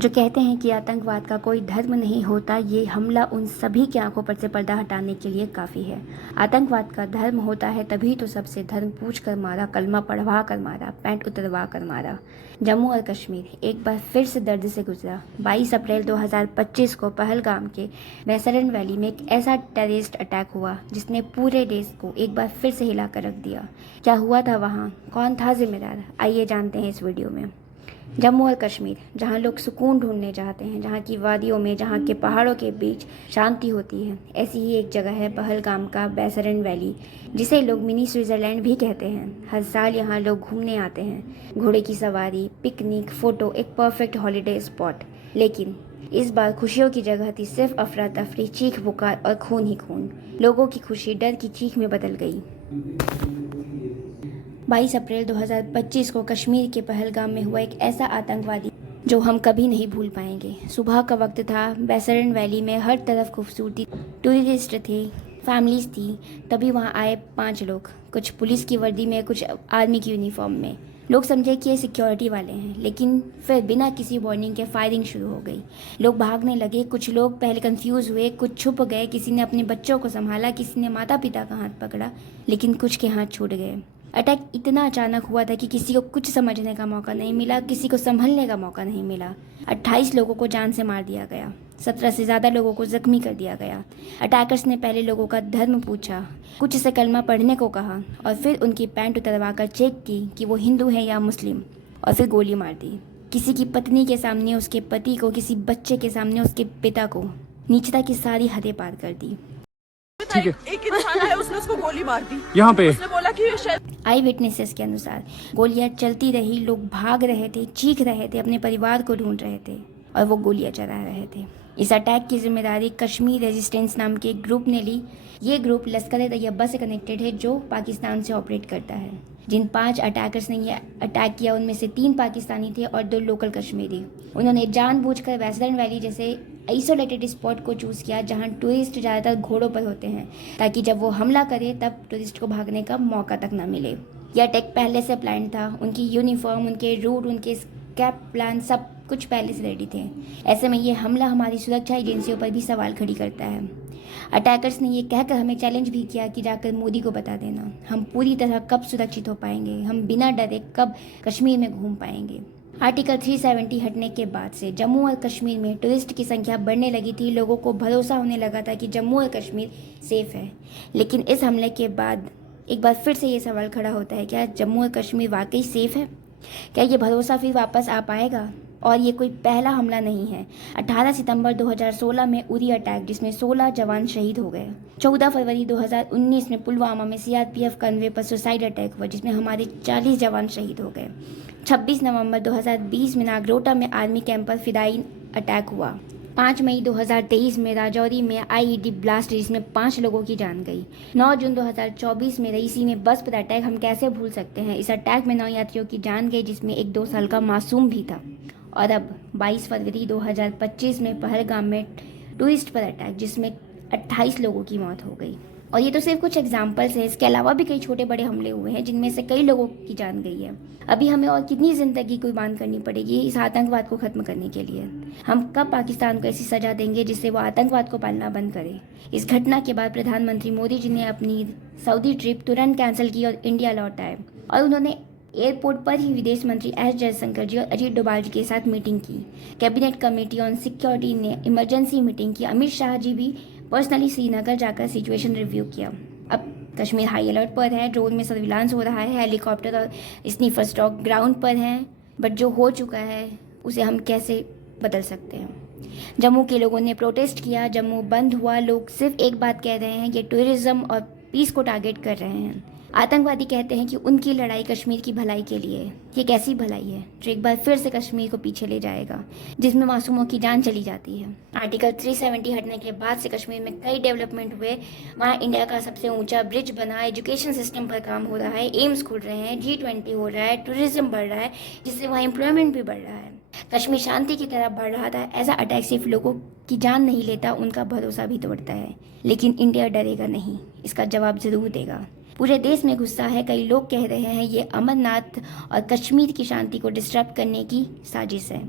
जो कहते हैं कि आतंकवाद का कोई धर्म नहीं होता, ये हमला उन सभी की आंखों पर से पर्दा हटाने के लिए काफ़ी है। आतंकवाद का धर्म होता है तभी तो सबसे धर्म पूछ कर मारा, कलमा पढ़वा कर मारा, पैंट उतरवा कर मारा। जम्मू और कश्मीर एक बार फिर से दर्द से गुजरा। 22 अप्रैल 2025 को पहलगाम के वैसरन वैली में एक ऐसा टेररिस्ट अटैक हुआ जिसने पूरे देश को एक बार फिर से हिला कर रख दिया। क्या हुआ था वहाँ, कौन था जिम्मेदार, आइए जानते हैं इस वीडियो में। जम्मू और कश्मीर, जहाँ लोग सुकून ढूंढने चाहते हैं, जहाँ की वादियों में, जहाँ के पहाड़ों के बीच शांति होती है, ऐसी ही एक जगह है पहलगाम का बैसरन वैली, जिसे लोग मिनी स्विट्ज़रलैंड भी कहते हैं। हर साल यहाँ लोग घूमने आते हैं, घोड़े की सवारी, पिकनिक, फ़ोटो, एक परफेक्ट हॉलीडे स्पॉट। लेकिन इस बार खुशियों की जगह थी सिर्फ अफरा तफरी, चीख पुकार और खून ही खून। लोगों की खुशी डर की चीख में बदल गई। 22 अप्रैल 2025 को कश्मीर के पहलगाम में हुआ एक ऐसा आतंकवादी जो हम कभी नहीं भूल पाएंगे। सुबह का वक्त था, बैसरन वैली में हर तरफ खूबसूरती, टूरिस्ट थे, फैमिलीज थी। तभी वहाँ आए 5 लोग, कुछ पुलिस की वर्दी में, कुछ आर्मी की यूनिफॉर्म में। लोग समझे कि ये सिक्योरिटी वाले हैं, लेकिन फिर बिना किसी वार्निंग के फायरिंग शुरू हो गई। लोग भागने लगे, कुछ लोग पहले कंफ्यूज हुए, कुछ छुप गए, किसी ने अपने बच्चों को संभाला, किसी ने माता पिता का हाथ पकड़ा, लेकिन कुछ के हाथ छूट गए। अटैक इतना अचानक हुआ था कि किसी को कुछ समझने का मौका नहीं मिला, किसी को संभलने का मौका नहीं मिला। 28 लोगों को जान से मार दिया गया, 17 से ज़्यादा लोगों को जख्मी कर दिया गया। अटैकर्स ने पहले लोगों का धर्म पूछा, कुछ से कलमा पढ़ने को कहा, और फिर उनकी पैंट उतरवा कर चेक की कि वो हिंदू है या मुस्लिम, और फिर गोली मार दी। किसी की पत्नी के सामने उसके पति को, किसी बच्चे के सामने उसके पिता को। नीचता की सारी हदें पार कर दी। ठीक है। एक इंसान है, उसने उसको गोली मार दी। यहाँ पे उसने बोला कि शायद आई विटनेसेस के अनुसार गोलियां चलती रही, लोग भाग रहे थे, चीख रहे थे, अपने परिवार को ढूंढ रहे थे, और वो गोलियां चला रहे थे। इस अटैक की जिम्मेदारी कश्मीर रेजिस्टेंस नाम के एक ग्रुप ने ली। ये ग्रुप लश्कर तैयबा से कनेक्टेड है, जो पाकिस्तान से ऑपरेट करता है। जिन 5 अटैकर्स ने ये अटैक किया, उनमें से 3 पाकिस्तानी थे और 2 लोकल कश्मीरी। उन्होंने जानबूझकर वेस्टर्न वैली जैसे आइसोलेटेड स्पॉट को चूज़ किया, जहां टूरिस्ट ज़्यादातर घोड़ों पर होते हैं, ताकि जब वो हमला करे तब टूरिस्ट को भागने का मौका तक ना मिले। यह अटैक पहले से प्लान था। उनकी यूनिफॉर्म, उनके रूट, उनके स्कैप प्लान सब कुछ पहले से रेडी थे। ऐसे में ये हमला हमारी सुरक्षा एजेंसियों पर भी सवाल खड़ी करता है। अटैकर्स ने ये कहकर हमें चैलेंज भी किया कि जाकर मोदी को बता देना, हम पूरी तरह कब सुरक्षित हो पाएंगे, हम बिना डरे कब कश्मीर में घूम पाएंगे। आर्टिकल 370 हटने के बाद से जम्मू और कश्मीर में टूरिस्ट की संख्या बढ़ने लगी थी। लोगों को भरोसा होने लगा था कि जम्मू और कश्मीर सेफ है। लेकिन इस हमले के बाद एक बार फिर से ये सवाल खड़ा होता है, क्या जम्मू और कश्मीर वाकई सेफ है? क्या ये भरोसा फिर वापस आ पाएगा? और ये कोई पहला हमला नहीं है। 18 सितंबर 2016 में उरी अटैक, जिसमें 16 जवान शहीद हो गए। 14 फरवरी 2019 में पुलवामा में सीआरपीएफ कन्वे पर सुसाइड अटैक हुआ, जिसमें हमारे 40 जवान शहीद हो गए। 26 नवंबर 2020 में नागरोटा में आर्मी कैंप पर फिदाई अटैक हुआ। 5 मई 2023 में राजौरी में आईईडी ब्लास्ट, जिसमें 5 लोगों की जान गई। 9 जून 2024 में रईसी में बस पर अटैक हम कैसे भूल सकते हैं। इस अटैक में 9 यात्रियों की जान गई, जिसमें एक 2 साल का मासूम भी था। और अब 22 फरवरी 2025 में पहलगाम में टूरिस्ट पर अटैक, जिसमें 28 लोगों की मौत हो गई। और ये तो सिर्फ कुछ एग्जाम्पल्स हैं। इसके अलावा भी कई छोटे बड़े हमले हुए हैं, जिनमें से कई लोगों की जान गई है। अभी हमें और कितनी ज़िंदगी कुर्बान करनी पड़ेगी इस आतंकवाद को ख़त्म करने के लिए? हम कब पाकिस्तान को ऐसी सज़ा देंगे जिससे वो आतंकवाद को पालना बंद करे? इस घटना के बाद प्रधानमंत्री मोदी जी ने अपनी सऊदी ट्रिप तुरंत कैंसिल की और इंडिया लौट आए। और उन्होंने एयरपोर्ट पर ही विदेश मंत्री एस जयशंकर जी और अजीत डोभाल जी के साथ मीटिंग की। कैबिनेट कमेटी ऑन सिक्योरिटी ने इमरजेंसी मीटिंग की। अमित शाह जी भी पर्सनली श्रीनगर जाकर सिचुएशन रिव्यू किया। अब कश्मीर हाई अलर्ट पर है, ड्रोन में सर्विलांस हो रहा है, हेलीकॉप्टर और स्नीफर स्टॉक ग्राउंड पर हैं। बट जो हो चुका है उसे हम कैसे बदल सकते हैं? जम्मू के लोगों ने प्रोटेस्ट किया, जम्मू बंद हुआ। लोग सिर्फ एक बात कह रहे हैं, ये टूरिज्म और पीस को टारगेट कर रहे हैं। आतंकवादी कहते हैं कि उनकी लड़ाई कश्मीर की भलाई के लिए। ये कैसी भलाई है जो एक बार फिर से कश्मीर को पीछे ले जाएगा, जिसमें मासूमों की जान चली जाती है? आर्टिकल 370 हटने के बाद से कश्मीर में कई डेवलपमेंट हुए। वहाँ इंडिया का सबसे ऊंचा ब्रिज बना, एजुकेशन सिस्टम पर काम हो रहा है, एम्स खुल रहे हैं, G20 हो रहा है, टूरिज्म बढ़ रहा है, जिससे वहाँ एम्प्लॉयमेंट भी बढ़ रहा है। कश्मीर शांति की तरफ बढ़ रहा था। ऐसा अटैक सिर्फ लोगों की जान नहीं लेता, उनका भरोसा भी तोड़ता है। लेकिन इंडिया डरेगा नहीं, इसका जवाब जरूर देगा। पूरे देश में गुस्सा है। कई लोग कह रहे हैं ये अमरनाथ और कश्मीर की शांति को डिस्टर्ब करने की साजिश है।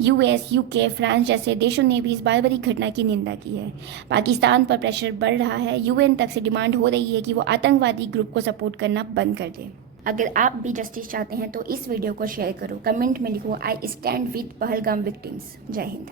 यूएस, यूके, फ्रांस जैसे देशों ने भी इस बारबरी घटना की निंदा की है। पाकिस्तान पर प्रेशर बढ़ रहा है। यूएन तक से डिमांड हो रही है कि वो आतंकवादी ग्रुप को सपोर्ट करना बंद कर दे। अगर आप भी जस्टिस चाहते हैं तो इस वीडियो को शेयर करो, कमेंट में लिखो I stand with Pahalgam victims. जय हिंद।